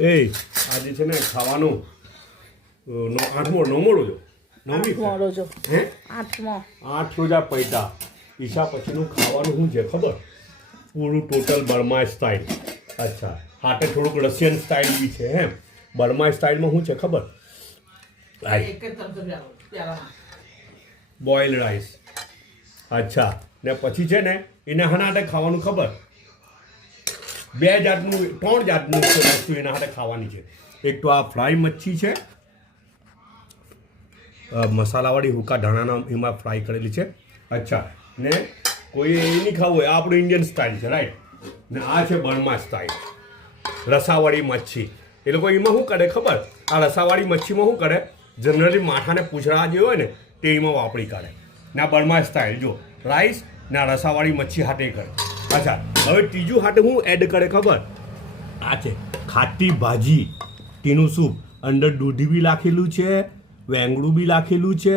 એ આજે છે ને ખાવાનું આઠમો નવમો રોજો હે 8 રોજા પૈતા ઈશા પછીનું ખાવાનું શું છે ખબર પૂરું ટોટલ બર્મા સ્ટાઇલ અચ્છા હાટે થોડુંક રશિયન સ્ટાઇલ બી છે હે બર્મા સ્ટાઇલમાં શું છે ખબર બોઇલ રાઈસ અચ્છા ને પછી છે ને એને હાના હાટે ખાવાનું ખબર 2 જાતનું 3 જાતનું વસ્તુ એના હાટે ખાવાની છે એક તો આ ફ્રાય મચ્છી છે મસાલાવાળી હુકા ધાણાના એમાં ફ્રાય કરેલી છે અચ્છા ને કોઈ એ નહીં ખાવું હોય આ આપણું ઇન્ડિયન સ્ટાઇલ છે રાઈટ ને આ છે બર્મા સ્ટાઇલ રસાવાળી મચ્છી એ લોકો એમાં શું કરે ખબર આ રસાવાળી મચ્છીમાં શું કરે જનરલી માથાને પૂંછડા જે હોય ને તે એમાં વાપરી કાઢે ને આ બર્મા સ્ટાઇલ જો રાઈસ ને આ રસાવાળી મચ્છી હાટે કરે અચ્છા હવે ત્રીજું હાટે હું એડ કરે ખબર આ છે ખાટી ભાજી તેનું સૂપ અંદર દૂધી બી નાખેલું છે વેંગડું બી નાખેલું છે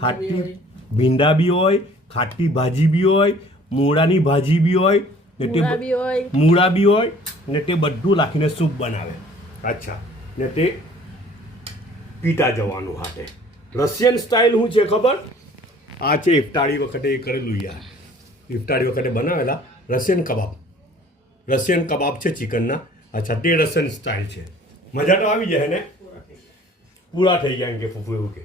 ખાટી ભીંડા બી હોય ખાટી ભાજી બી હોય મૂળાની ભાજી બી હોય ને તે મૂળા બી હોય ને તે બધું નાખીને સૂપ બનાવે અચ્છા ને તે પીતા જવાનું હાથે રશિયન સ્ટાઇલ શું છે ખબર આ છે ઇફતારી વખતે એ કરેલું યાર ઇફતારી વખતે બનાવેલા રશિયન કબાબ છે ચિકનના અચ્છા તે રશિયન સ્ટાઇલ છે મજા તો આવી જાય ને પૂરા થઈ ગયા એમ કે ફૂફુ એવું કે